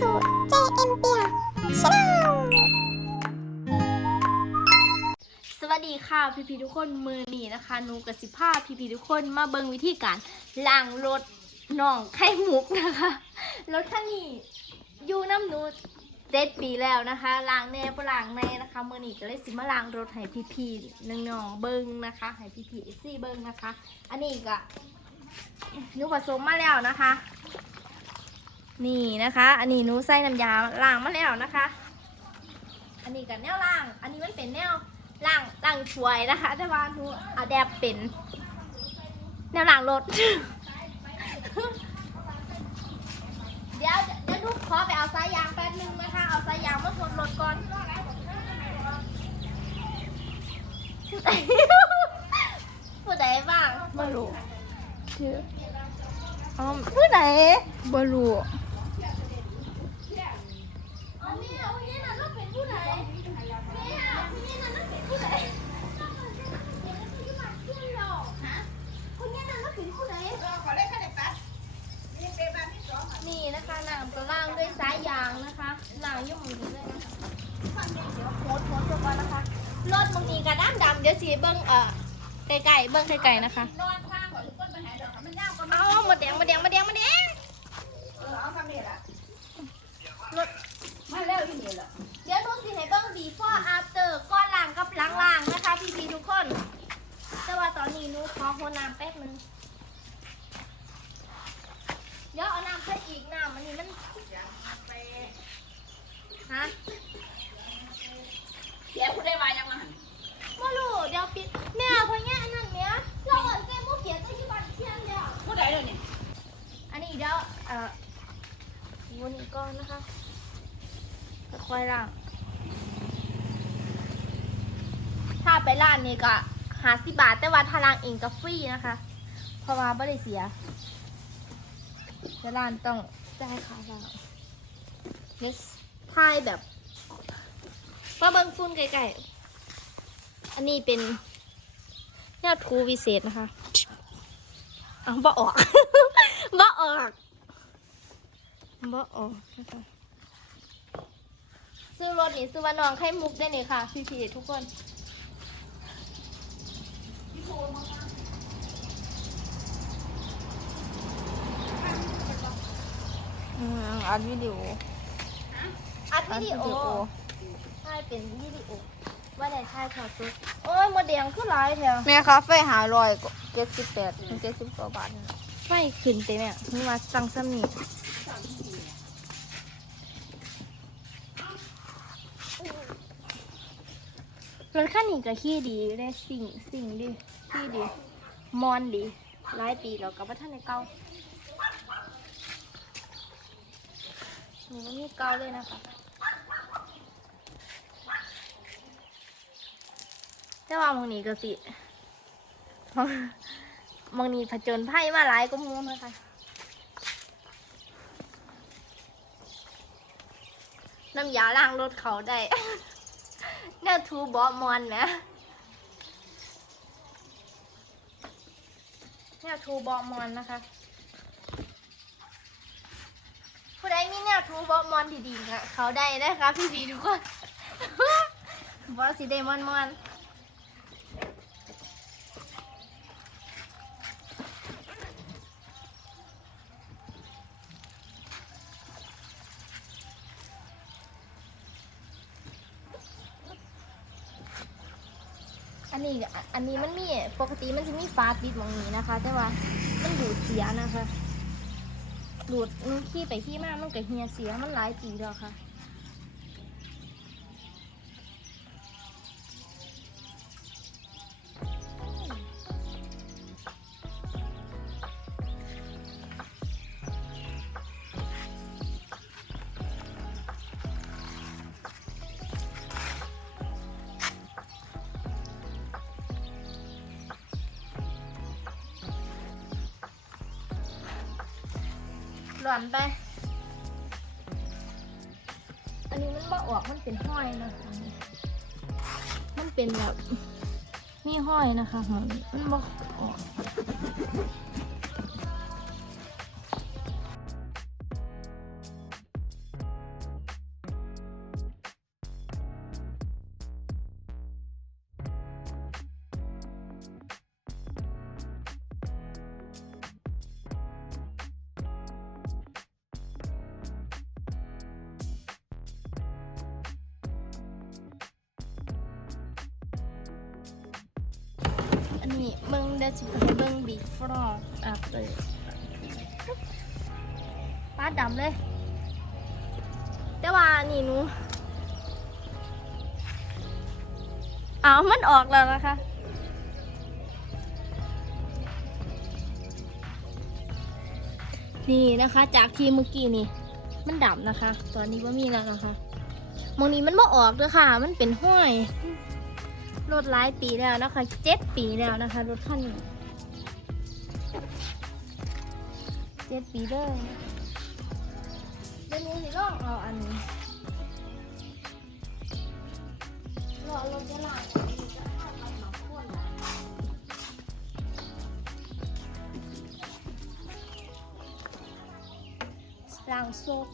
สู่ JM เปียชาแนลสวัสดีค่ะพี่พีทุกคนมือนีนะคะหนูกับสิผ้าพี่พีทุกคนมาเบิงวิธีการล้างรถน้องไข่มุกนะคะรถคันนี้อยู่น้ำหนูเจ็ดปีแล้วนะคะล้างแน่ปล้างแน่นะคะมือนีก็เลยสิมาล้างรถให้พี่พีน้องๆเบิงนะคะให้พี่พีซี่เบิงนะคะ อันนี้ก็หนูผสมมาแล้วนะคะ นี่นะคะ อันนี้หนูใส่น้ำยาล้างมาแล้วนะคะ อันนี้กับแนวล่าง อันนี้มันเป็นแนวล่างล่างช่วยนะคะ แต่ว่าหนูเอาแดบเป็น แนวล่างรถ เดี๋ยวเดี๋ยวลูกขอไปเอาสายยางแป๊บนึงนะคะ เอาสายยางมากดรถก่อนผู้ใดผู้ใดบ้างบ่รู้ชื่ออ๋อผู้ใดบ่รู้ อ๋อเนี่ยวันนี้ นี่นะคนนี้น่ะเราเป็นผู้ใดนี่นะคะน้ำก็ล่างด้วยสายยางนะคะล่างยุ่งนี้เลยนะคะเดี๋ยวโคตรโคตรตัวก่อนนะคะรถบางทีกระด้ามดำเดี๋ยวสีเบิ้งเอ่อไกลๆเบิ้งไกลๆนะคะเอาหมดแดงหมดแดงหมดแดงหมดแดงรถเดี๋ยวหนู สิให้เบิ้ง before after ก่อนล้างกับหลังล้างนะคะ พี่ๆทุกคน แต่ว่าตอนนี้หนูขอโคน้ำแป๊บนึงเดี๋ยวเอาน้ำใส่อีกน้ำอันนี้มันฮะ เดี๋ยวคุณได้มายังมาหัน ไม่รู้เดี๋ยวปิดแม่เพราะเงี้ยอันนั้นเนี้ยเราเอินเส้นมุกเขียนตั้งที่บ้านเที่ยงเดียว ผู้ใดเลยเนี่ย อันนี้เดี๋ยวเอ่อวันนี้ก่อนนะคะค่อยๆล้างถ้า ไปร้านนี่ก็หาสิบาท แต่ว่าถ้าล้างเองก็ฟรีนะคะ เพราะว่าไม่ได้เสียแต่ร้านต้องจ่ายค่าล้างนี่ทายแบบว่าเบิ้งฟุ้นไกลๆ อันนี้เป็นแนวทูวิเศษนะคะอะบ่ออกบ่ออกบ่ออกนะคะซื้อรถนี่ซื้อว่าน้องไข่มุกได้เลยค่ะ พี่ๆทุกคน อืมอัดวิดีโออัดวิดีโอถ่ายเป็นวิดีโอว่าได้ถ่ายทอดสดโอ้ยหมดแดงขึ้นหลายแถวแม่คาเฟ่หาร้อยเจ็ดสิบแปดถึงเจ็ดสิบกว่าบาทนี่ล่ะไฟขึ้นเต็มอะนี่มาสั่งซ้ำนี่ รถคันนี้ก็ขี้ดีได้สิ่งสิ่งดีขี้ดี มอนดีหลายปีแล้วกับว่าท่านในเก่าหนูมีเก่าเลยนะคะแต่ว่าบางนี้ก็สิบางนี้ผจญภัยมาหลายก็มูนะคะน้ำยาล้างรถเขาได้ เนี่ยทูบอมอนนะเนี่ยทูบอมอนนะคะ ผู้ใดมีเนี่ยทูบอมอนดีๆค่ะเขาได้นะคะพี่พี่ๆทุกคนบอสสีเดมอนมอนนี้ก็ อันนี้มันมีปกติมันจะมีฟ้าติดมองนี้นะคะ แต่ว่ามันดูดเสียนะคะดูดมันขี้ไปขี้มากมันก็เฮียเสียมันหลายปีแล้วค่ะ หล่อนไป อันนี้มันบ่ออกมันเป็นห้อยนะคะ มันเป็นแบบมีห้อยนะคะมันมันบ่ออก นี่เบิ่งเดี๋ยวจะเบิ่ง before after ป้าดำเลย แต่ว่านี่หนูเอามันออกแล้วนะคะ นี่นะคะ จากทีเมื่อกี้นี่ มันดำนะคะ ตอนนี้ว่ามีแล้วนะคะมองนี้มันมาออกด้วยค่ะ มันเป็นห้อย รถหลายปีแล้วนะคะเจ็ดปีแล้วนะคะรถคันนี้เจ็ดปีเลยเดี๋ยวหนูสิลองเอาอันนี้รอรถจะลางอันนี้จะเข้าไปหมักข้นล้างโซก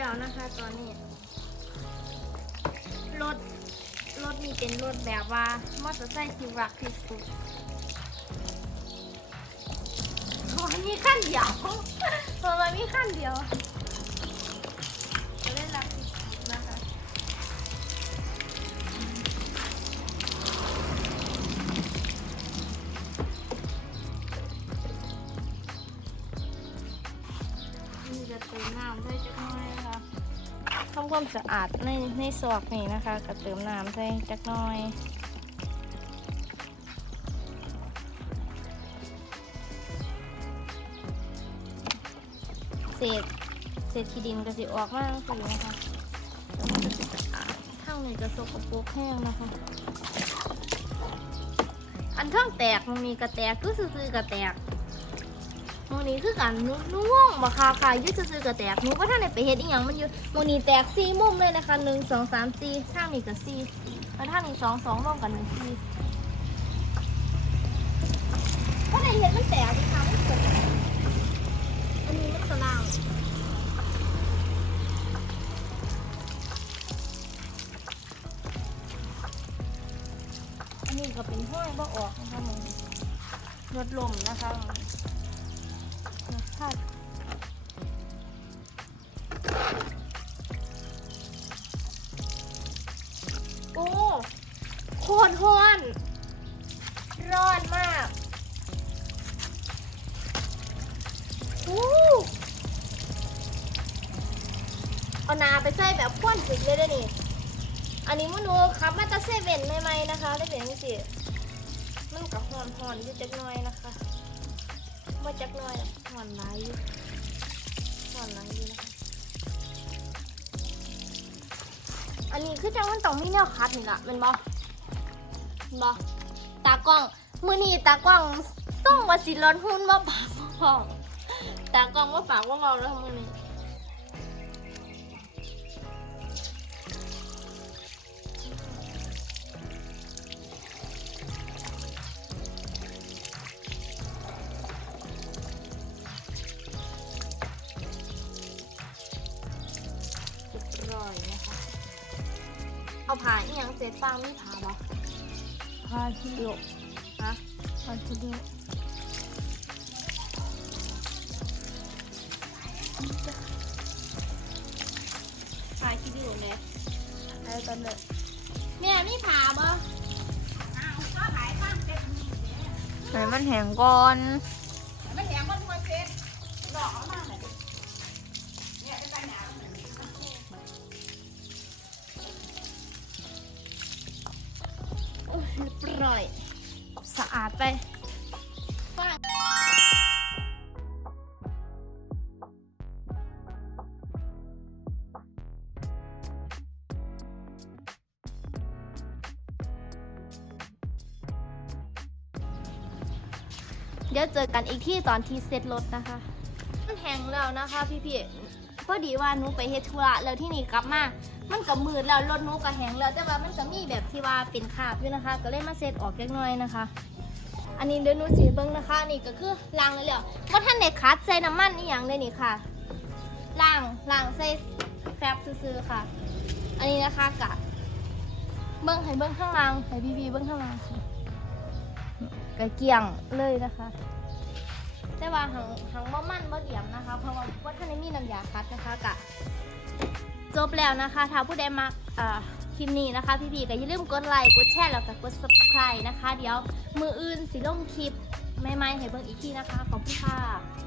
แล้วนะคะตอนนี้รถรถนี่เป็นรถแบบว่ามอเตอร์ไซค์ที่รักที่สุดตอนนี้ขั้นเดียวตอนนี้ขั้นเดียวำความสะอาดในในซอกนี่นะคะก็เติมน้ำด้วยจักน่อยเศษเศษขี้ดินก็สิออกมาสินะคะแล้วมันก็สิสะอาดข้างนี้จะสกปรกแห้งนะคะ อันท่งแตกมันมีกระแตกก็ซื่อกระแตก โมนี้คือกันนูหนูง่งบ่ค่ะค่ะยืดซื้อๆกระแตกหนูก็ท่านได้ไปเฮ็ดอีหยังมันอยู่โมนี้แตกสี่มุมเลยนะคะหนึ่งสองสามสี่ทานี้ก็สี่แล้วท่านี้สองสองรวมกันหนึ่งสี่ถ้าได้เฮ็ดมันแตกอีกครั้งมันเกิดอันนี้มันสลางอันนี้ก็เป็นห้อยบ่ออกนะคะมึงรถลมนะคะ ค่ะโอ้โคตรฮ้อนร้อนมากอู้เอานาไปใส่แบบพ่นถึกเลยได้อนี่ อันนี้มนูครับมาตาเซเว่นใหม่ๆนะคะได้เป็นสิมันกับหอนหอนๆอยู่จักหน่อยนะคะว่าจักหน่อย อะหอนไลายอยู่อนไลฟ์ดีนะคะอันนี้คือจังมันต้องมีแนวคัดนี่ละเป็นบอมันบอตากล้องมือนี่ตากล้องต้องมาสิร้อนหุ้นมาปากพ่อตากล้องว่าปากว่าเบาแล้วมือนี่ รียบร้อยนะคะ เอาผ่าอีหยังเสร็จฟางไม่ผ่าบ่พาคิโลฮะพาคิโลผ่าคิดอยู่เลยไอ้กันเลยแม่นี่ผ่าบ่อ้าวก็ขายบ้างเสร็จนี่ให้มันแห้งก่อน รียบร้อย สะอาดไปฟางเดี๋ยวเจอกันอีกที่ตอนที่เซ็ตรถนะคะ มันแห้งแล้วนะคะ พี่พี่ๆพอดีว่าหนูไปเฮ็ดธุระแล้วที่นี่กลับมา มันก็มืดแล้วรถหนูก็แห้งแล้วแต่ว่ามันก็มีแบบที่ว่าเป็นคราบอยู่นะคะ ก็เลยมาเซตออกเล็กน้อยนะคะ อันนี้เดี๋ยวหนูสีเบิ้งนะคะ นี่ก็คือล้างแล้วว่าท่านเด็กคัดใส่น้ำมันนี่อย่างเลยนี่ค่ะล้างล้างใส่แฟบซื้อๆค่ะ อันนี้นะคะกะเบิ้งให้เบิ้งข้างล่างให้บีบีเบิ้งข้างล่างกะเกี่ยงเลยนะคะแต่ว่าหังหังบ่มันบ่เดี่ยมนะคะ เพราะว่าว่าท่านได้มีน้ำยาคัดนะคะกะ จบแล้วนะคะ ถ้าผู้ใดมาเอ่อคลิปนี้นะคะ พี่ๆก็อย่าลืมกดไลค์กดแชร์แล้วก็กด subscribe นะคะ เดี๋ยวมืออื่นสิลงคลิปใหม่ๆให้เบิ่งอีกทีนะคะ ขอบคุณค่ะ